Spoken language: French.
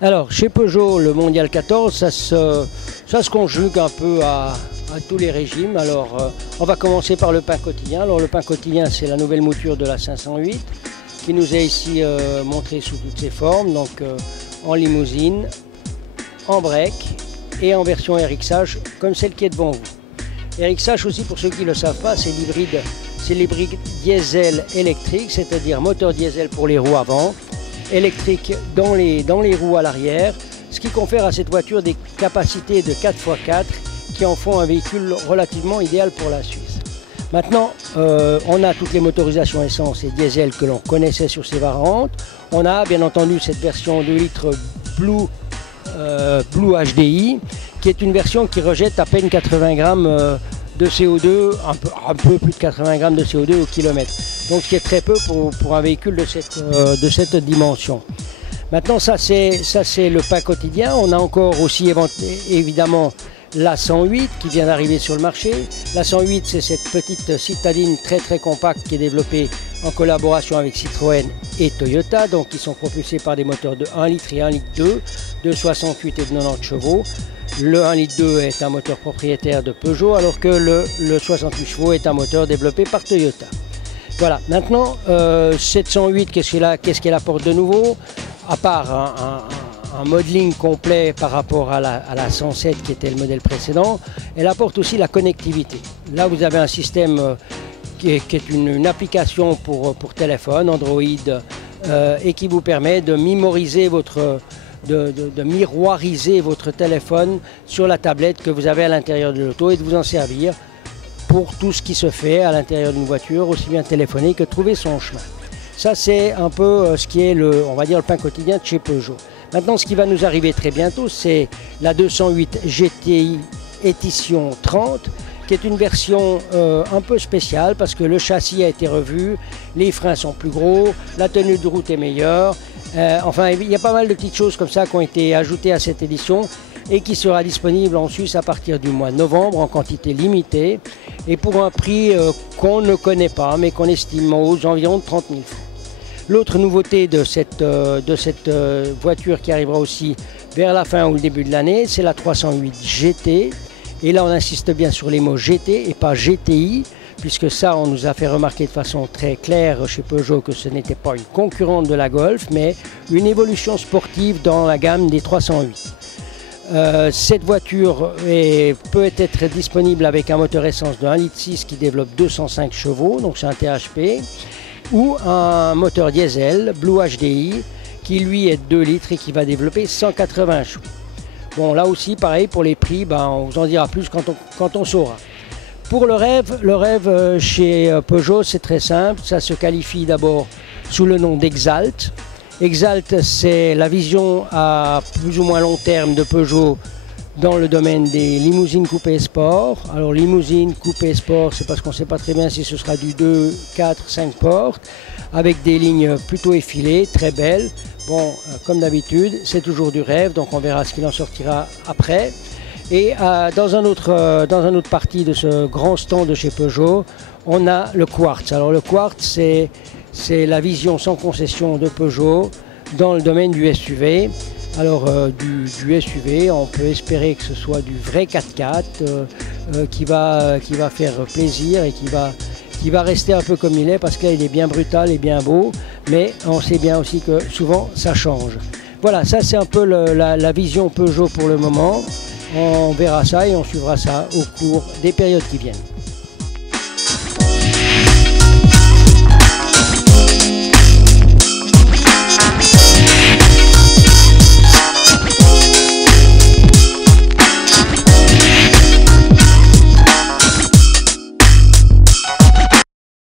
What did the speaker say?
Alors, chez Peugeot, le Mondial 14, ça se conjugue un peu à tous les régimes. Alors, on va commencer par le pain quotidien. Alors, le pain quotidien, c'est la nouvelle mouture de la 508 qui nous est ici montrée sous toutes ses formes. Donc, en limousine, en break et en version RXH, comme celle qui est devant vous. RXH aussi, pour ceux qui ne le savent pas, c'est l'hybride diesel électrique, c'est-à-dire moteur diesel pour les roues avant, électrique dans les roues à l'arrière, ce qui confère à cette voiture des capacités de 4x4 qui en font un véhicule relativement idéal pour la Suisse. Maintenant, on a toutes les motorisations essence et diesel que l'on connaissait sur ces variantes. On a bien entendu cette version 2 litres Blue HDI, qui est une version qui rejette à peine 80 grammes de CO2, un peu plus de 80 grammes de CO2 au kilomètre. Donc ce qui est très peu pour un véhicule de cette dimension. Maintenant, ça c'est le pain quotidien. On a encore aussi évidemment la 108 qui vient d'arriver sur le marché. La 108, c'est cette petite citadine très compacte qui est développée en collaboration avec Citroën et Toyota, donc qui sont propulsés par des moteurs de 1 litre et 1 litre 2, de 68 et de 90 chevaux. Le 1 litre 2 est un moteur propriétaire de Peugeot, alors que le 68 chevaux est un moteur développé par Toyota. Voilà, maintenant, cette 108, qu'est-ce qu'elle apporte de nouveau? À part un modeling complet par rapport à la 107 qui était le modèle précédent, elle apporte aussi la connectivité. Là, vous avez un système qui est une application pour téléphone, Android, et qui vous permet de mémoriser de miroiriser votre téléphone sur la tablette que vous avez à l'intérieur de l'auto et de vous en servir pour tout ce qui se fait à l'intérieur d'une voiture, aussi bien téléphoner que trouver son chemin. Ça, c'est un peu ce qui est on va dire le pain quotidien de chez Peugeot. Maintenant, ce qui va nous arriver très bientôt, c'est la 208 GTI Edition 30, qui est une version un peu spéciale parce que le châssis a été revu, les freins sont plus gros, la tenue de route est meilleure. Enfin, il y a pas mal de petites choses comme ça qui ont été ajoutées à cette édition et qui sera disponible en Suisse à partir du mois de novembre en quantité limitée et pour un prix qu'on ne connaît pas mais qu'on estime aux environs de 30 000 francs. L'autre nouveauté de cette voiture qui arrivera aussi vers la fin ou le début de l'année, c'est la 308 GT. Et là, on insiste bien sur les mots GT et pas GTI, puisque ça, on nous a fait remarquer de façon très claire chez Peugeot que ce n'était pas une concurrente de la Golf, mais une évolution sportive dans la gamme des 308. Cette voiture peut être disponible avec un moteur essence de 1,6 litre qui développe 205 chevaux, donc c'est un THP, ou un moteur diesel Blue HDI qui lui est de 2 litres et qui va développer 180 chevaux. Bon, là aussi, pareil, pour les prix, on vous en dira plus quand on saura. Pour le rêve chez Peugeot, c'est très simple. Ça se qualifie d'abord sous le nom d'Exalt. Exalt, c'est la vision à plus ou moins long terme de Peugeot dans le domaine des limousines coupées sport. Alors, limousine coupée sport, c'est parce qu'on ne sait pas très bien si ce sera du 2, 4, 5 portes, avec des lignes plutôt effilées, très belles. Bon, comme d'habitude, c'est toujours du rêve, donc on verra ce qu'il en sortira après. Et dans un autre partie de ce grand stand de chez Peugeot, on a le Quartz. Alors le Quartz, c'est la vision sans concession de Peugeot dans le domaine du SUV. Alors du SUV, on peut espérer que ce soit du vrai 4x4 qui va faire plaisir et qui va rester un peu comme il est parce que là il est bien brutal et bien beau, mais on sait bien aussi que souvent ça change. Voilà, ça c'est un peu la vision Peugeot pour le moment. On verra ça et on suivra ça au cours des périodes qui viennent.